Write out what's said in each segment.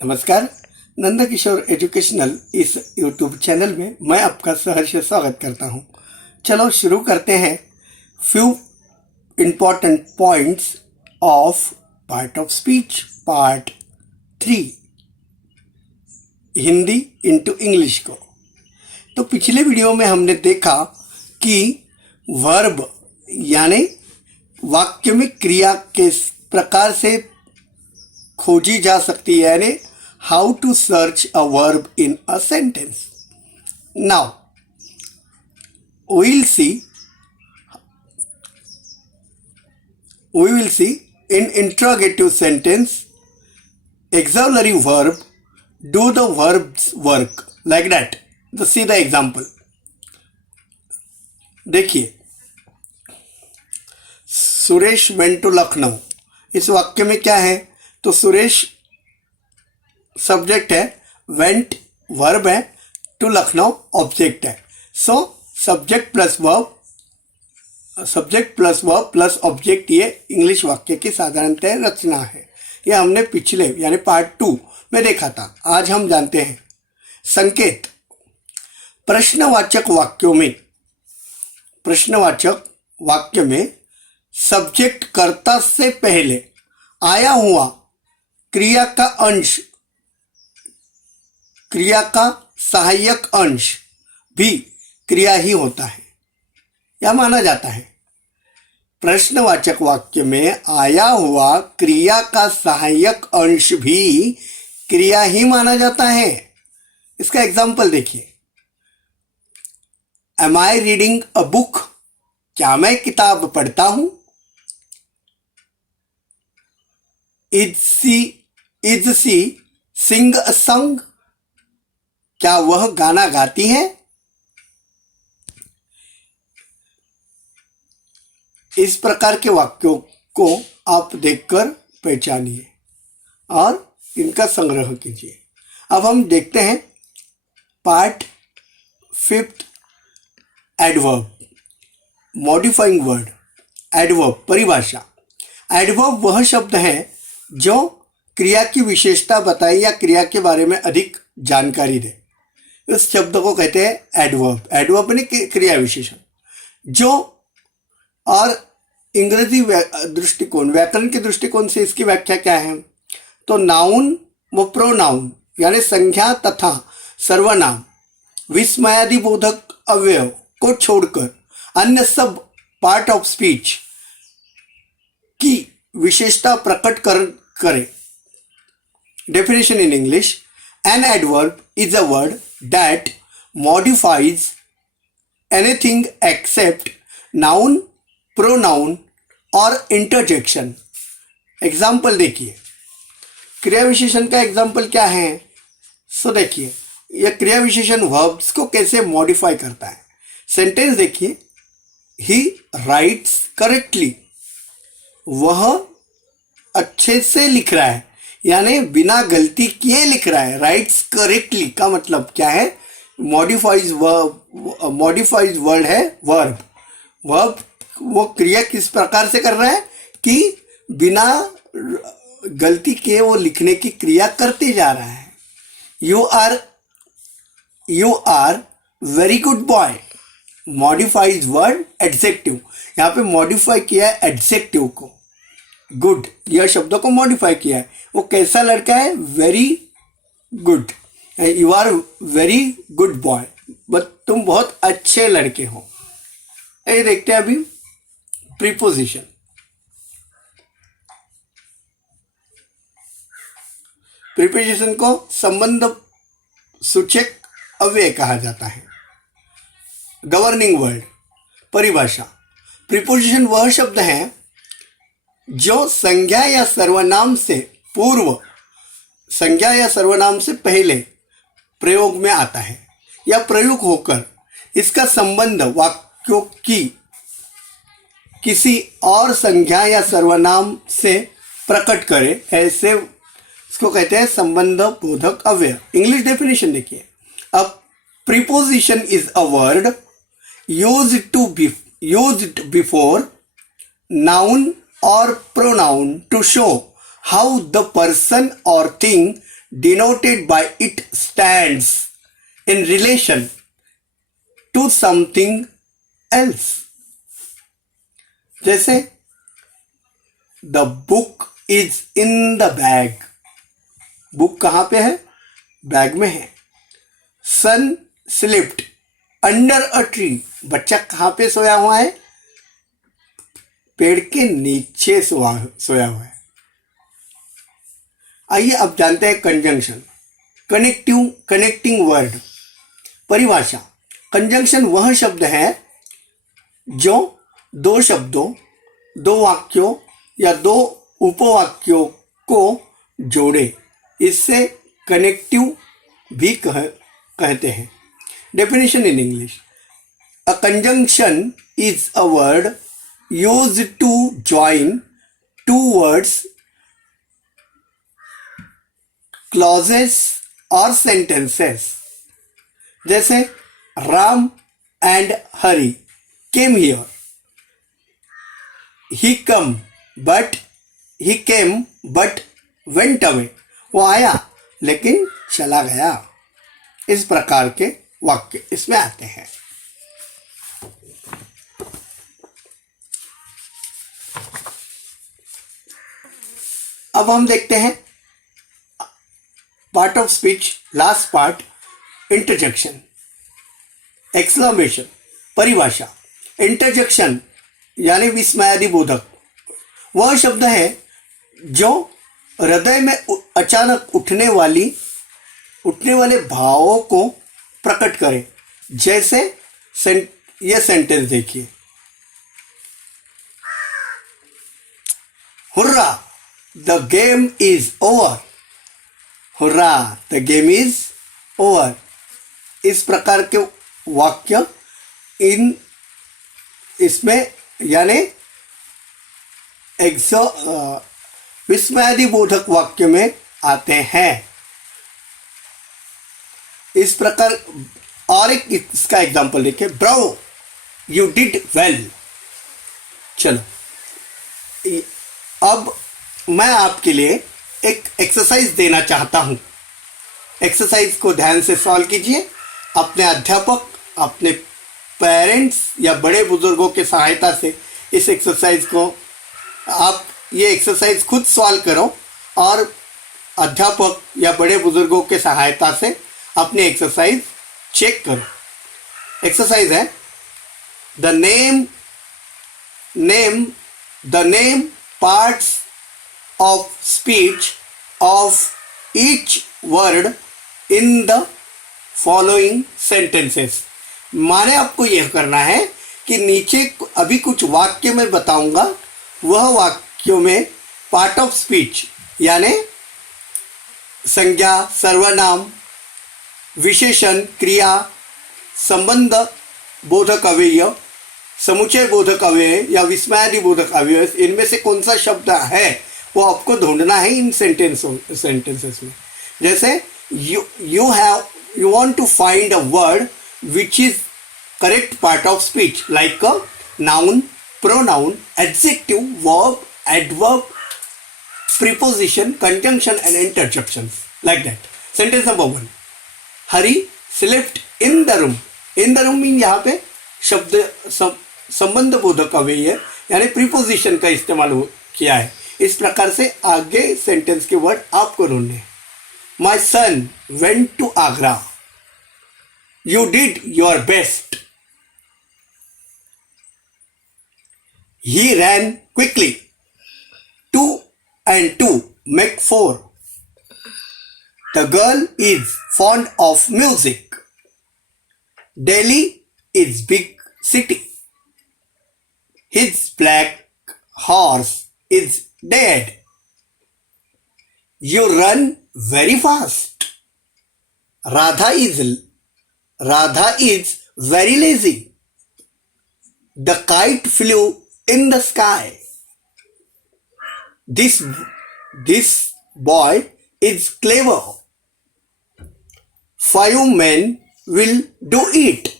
नमस्कार। नंदकिशोर एजुकेशनल इस YouTube channel में मैं आपका सहर्ष स्वागत करता हूं। चलो शुरू करते हैं। Few important points of part of speech part 3 Hindi into English को। तो पिछले वीडियो में हमने देखा कि वर्ब यानी वाक्य में क्रिया किस प्रकार से खोजी जा सकती है, यानी how to search a verb in a sentence. Now we will see in interrogative sentence auxiliary verb do the verb's work like that. So see the example. देखिए, सुरेश went to लखनऊ। इस वाक्य में क्या है? तो सुरेश सब्जेक्ट है, वेंट वर्ब है, to Lucknow object है। So subject plus verb plus object, ये इंग्लिश वाक्य की साधारणतः रचना है। यह हमने पिछले यानी पार्ट 2 में देखा था। आज हम जानते हैं संकेत। प्रश्नवाचक वाक्य में सब्जेक्ट कर्ता से पहले आया हुआ क्रिया का अंश, क्रिया का सहायक अंश भी क्रिया ही होता है, यह माना जाता है। प्रश्नवाचक वाक्य में आया हुआ क्रिया का सहायक अंश भी क्रिया ही माना जाता है। इसका एग्जाम्पल देखिए। Am I reading a book? क्या मैं किताब पढ़ता हूं? Is she sing a song? क्या वह गाना गाती है? इस प्रकार के वाक्यों को आप देखकर पहचानिए और इनका संग्रह कीजिए। अब हम देखते हैं part 5 adverb, modifying word. Adverb परिभाषा। एडवर्ब वह शब्द है जो क्रिया की विशेषता बताए या क्रिया के बारे में अधिक जानकारी दे। इस शब्द को कहते हैं एडवर्ब। एडवर्ब यानी क्रिया विशेषण जो, और अंग्रेजी दृष्टिकोण, व्याकरण के दृष्टिकोण से इसकी व्याख्या क्या है? तो नाउन व प्रोनाउन यानी संज्ञा तथा सर्वनाम विस्मयादि बोधक अवयव को छोड़कर अन्य सब पार्ट ऑफ स्पीच की विशेषता प्रकट करे। Definition in English: an adverb is a word that modifies anything except noun, pronoun और interjection। एग्जाम्पल देखिए, क्रिया विशेषण का एग्जाम्पल क्या है? सो देखिए, यह क्रिया विशेषण वर्ब्स को कैसे मॉडिफाई करता है। सेंटेंस देखिए, ही राइट्स करेक्टली, वह अच्छे से लिख रहा है, यानी बिना गलती किए लिख रहा है। राइट्स करेक्टली का मतलब क्या है? मॉडिफाइज वर्ड है वर्ब। वर्ब वो क्रिया किस प्रकार से कर रहा है कि बिना गलती किए वो लिखने की क्रिया करते जा रहा है। You are very good boy. Modifies word adjective, यहाँ पे मॉडिफाई किया है एडजेक्टिव को, गुड यह शब्दों को मॉडिफाई किया है। वो कैसा लड़का है? Very good. You are very good boy, but तुम बहुत अच्छे लड़के हो। ये देखते हैं अभी प्रीपोजिशन। प्रीपोजिशन को संबंध सूचक अव्यय कहा जाता है। गवर्निंग वर्ड परिभाषा। प्रीपोजिशन वह शब्द है जो संज्ञा या सर्वनाम से पूर्व, संज्ञा या सर्वनाम से पहले प्रयोग में आता है या प्रयोग होकर इसका संबंध वाक्यों की किसी और संज्ञा या सर्वनाम से प्रकट करे, ऐसे इसको कहते हैं संबंध बोधक अव्यय। इंग्लिश डेफिनेशन देखिए। अ preposition is a word used before noun or pronoun to show how the person or thing denoted by it stands in relation to something else. जैसे the book is in the bag. Book कहाँ पे है? Bag में है. Son slept under a tree. बच्चा कहाँ पे सोया हुआ है? पेड़ के नीचे सोया हुआ है. आइए अब जानते हैं कंजंक्शन. Connecting word. परिभाषा. कंजंक्शन वह शब्द है जो दो शब्दों, दो वाक्यों या दो उपवाक्यों को जोड़े. इससे कनेक्टिव भी कहते हैं. Definition in English. A conjunction is a word used to join two words, clauses or sentences. जैसे Ram and Hari came here. He came but went away. वो आया लेकिन चला गया. इस प्रकार के वाक्य इसमें आते हैं. अब हम देखते हैं part of speech. Last part, interjection, exclamation. परिभाषा. इंटरजेक्शन यानी विस्मयादि बोधक वह शब्द है जो हृदय में अचानक उठने वाले भावों को प्रकट करे. जैसे यह सेंटेंस देखिए. Hurrah, the game is over. Hurrah, the game is over. इस प्रकार के वाक्य इसमें यानी विस्मयादि बोधक वाक्य में आते हैं. इस प्रकार और एक इसका एग्जाम्पल देखिए. Bravo, you did well. चलो अब मैं आपके लिए एक एक्सरसाइज देना चाहता हूं. एक्सरसाइज को ध्यान से सॉल्व कीजिए. अपने अध्यापक, अपने पेरेंट्स या बड़े बुजुर्गों के सहायता से इस एक्सरसाइज को आप ये एक्सरसाइज खुद सॉल्व करो और अध्यापक या बड़े बुजुर्गों के सहायता से अपनी एक्सरसाइज चेक करो. एक्सरसाइज है the name parts of speech of each word in the following sentences. माने आपको यह करना है कि नीचे अभी कुछ वाक्य मैं बताऊंगा, वह वाक्यों में पार्ट ऑफ स्पीच यानी संज्ञा, सर्वनाम, विशेषण, क्रिया, संबंध बोधक अव्यय, समुचय बोधक अव्यय या विस्मयादि बोधक अव्यय, इनमें से कौन सा शब्द है वो आपको ढूंढना है इन सेंटेंसेस में. जैसे you want to find a word which is correct part of speech like a noun, pronoun, adjective, verb, adverb, preposition, conjunction and interjections like that. Sentence number 1. Hari slept in the room. In the room mean यहाँ पे शब्द संबंध बोधक अव्यय यानी preposition का इस्तेमाल किया है. इस प्रकार से आगे सेंटेंस के वर्ड आपको ढूंढने. My son went to Agra. You did your best. He ran quickly. 2 and 2 make 4. The girl is fond of music. Delhi is big city. His black horse is dead. You run very fast. Radha is very lazy. The kite flew in the sky. This boy is clever. 5 men will do it.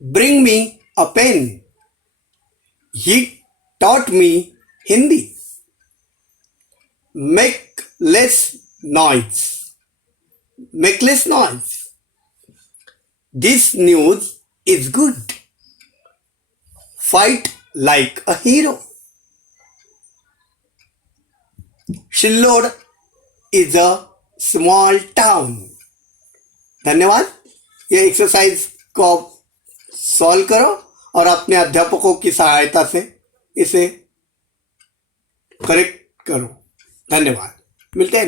Bring me a pen. He taught me Hindi. Make less noise. Make less noise. This news is good. Fight like a hero. Shillod is a small town. धन्यवाद। ये exercise को आप solve करो और अपने अध्यापकों की सहायता से इसे करेक्ट करो। धन्यवाद। मिलते हैं।